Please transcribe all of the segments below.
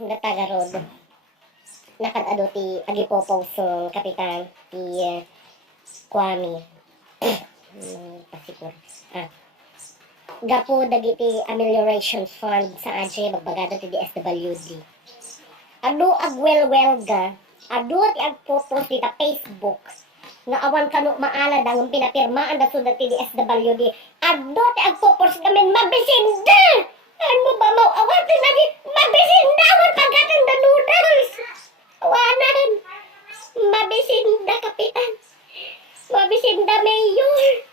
natagarod. Nakadado ti agipopaw so kapitan ti Kwame. Pasikur. Gapo dagiti amelioration fund sa AJ magbagado ti DSWD. Adu agwelwelga, adu ti agpopost ti ta Facebook. Na awan kanu maala dang pinapirmaan da sudat ti DSWD. Adu ti agpopost gamin mabisinda. Ano ba mau awatin lagi mabisinda awan pagkatan da noodles. Awanan. Mabisinda kapitan. Mabisinda mayor.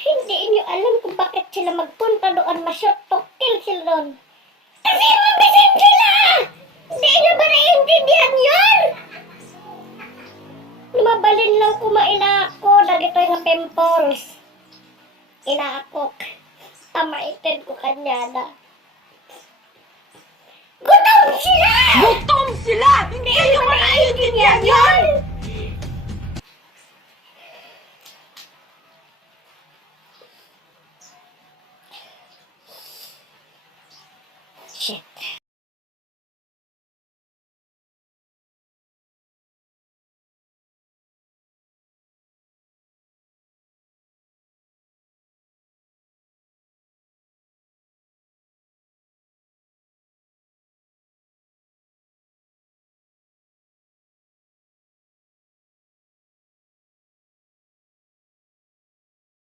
Hindi inyo alam kung bakit sila magpunta doon, ma-shot to kill sila doon. Kasi mabisin sila! Hindi nyo ba naiintindihan yun? Lumabalin lang kumaila ako, dagito yung pimples. Inaakok. Tamaitin ko kanya na. Gutom sila! Gutom sila! Hindi nyo ba naiintindihan yun? Shit.